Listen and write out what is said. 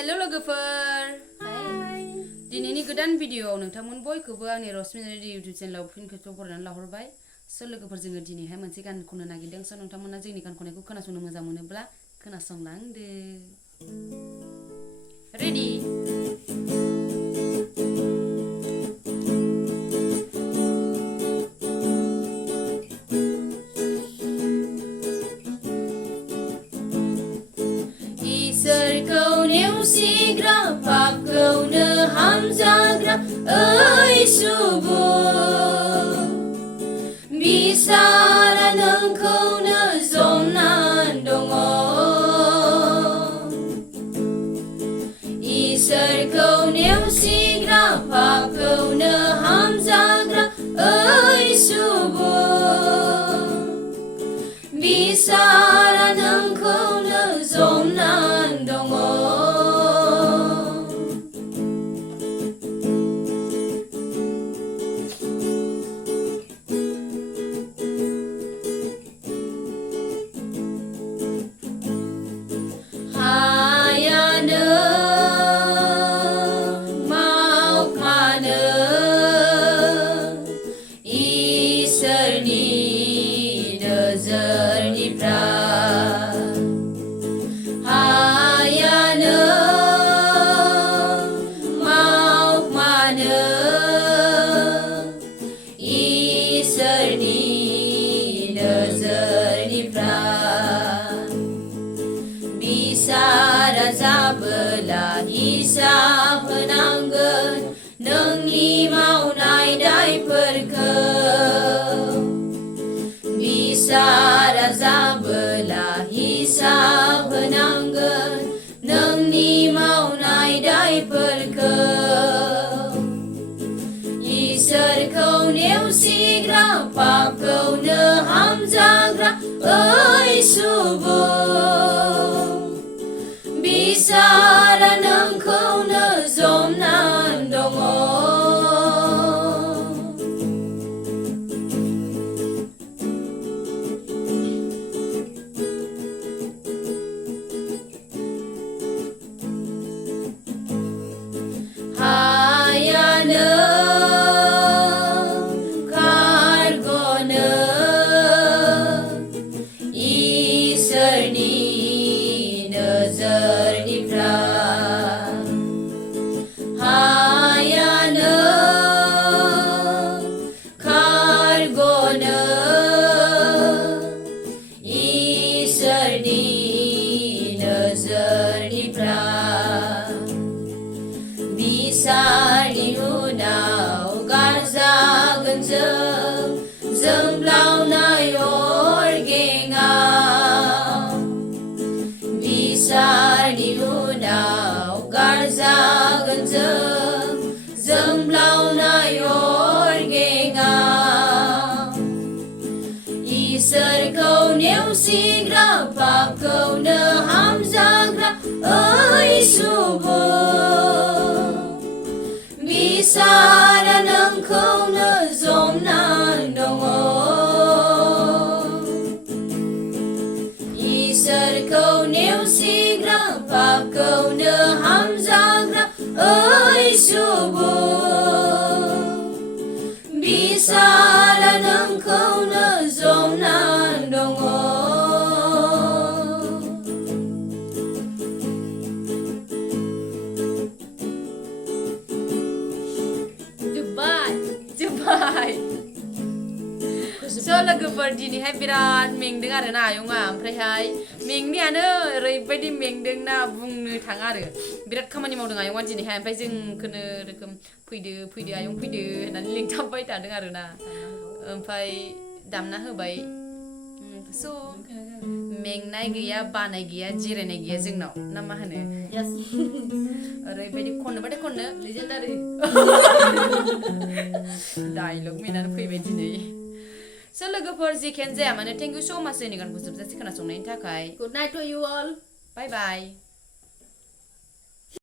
hello लोगोफोर हाय दिनैनि गोदान भिडियोआव नोंथांमोन बयखौबो आंनि रश्मिनारि इउट्यूब चेनेलाव फिन खेबसेबाव बरायनानै लाहरबाय स' लोगोफोर जोङो दिनैहाय मोनसे गान खननो नागिरदों स' नोंथांमोना जोंनि गान खननायखौ खोनासंनो मोजां मोनोब्ला खोनासंलांदो रेडि इसोरखौ नेवसिग्रा पापखौनो हामजाग्रा ओइ सुबुं बिसारा नोंखौनो जमनान दङ इसोरखौ नेवसिग्रा पापखौनो हामजाग्रा ओइ सुबुं बिसारा नोंखौनो जमनान दङ हायानो मावखानो इसोरनि नोजोरनिफ्राय हायानो मावखानो इसोरनि नोजोरनिफ्राय बिसारा जाबोला हिसाब होनांगोन नोंनि मावनाय दायफोरखौ बिसारा जाबोला हिसाब होनांगोन नोंनि मावनाय दायफोरखौ इसोरखौ नेवसिग्रा पापखौनो हामजाग्रा ओइ सुबुं बिसारा नोंखौनो जमनान दङ हायानो खारग'नो इसोरनि नोजोरनिफ्राय हायानो खारग'नो इसोरनि नोजोरनिफ्राय बिसारनि उनाव गारजागोन जों जोंब्लावनाय अरगेंआव बिसारनि उनाव गारजागोन जों जोंब्लावनाय अरगेंआव इसोरखौ नेवसिग्रा पापखौनो हामजाग्रा ओइ सुबुं बिसारा नोंखौनो जमनान दङ इसोरखौ नेवसिग्रा पापखौनो हामजाग्रा ओइ सुबुं बिसारा नोंखौनो जमनान दङ जोब्बाय स' लोगोफोर दिनैहाय बिराद मेंदों आरोना आयंआ ओमफ्रायहाय मेंनायानो ओरैबायदि मेंदोंना बुंनो थाङा आरो बिराद खामानि मावदों आयंआ दिनैहाय ओमफ्राय जोंखौनो रोखोम फैदो फैदो आयं फैदो होननानै लिंथाबबाय थादों आरोना ओमफ्राय दामना होबाय स' मेंनाय गैया बानाय गैया जिरायनाय गैया जोंनाव ना मा होनो ओरैबायदि खननोबाथाय खननो लेजेन्डारि डायलग मेनानै फैबाय दिनै स' लोगोफोर जेखियानो जाया मानो थेंक इउ स' माच जोंनि गानखौ जोबजासे खोनासंनायनि थाखाय good night to you all bye bye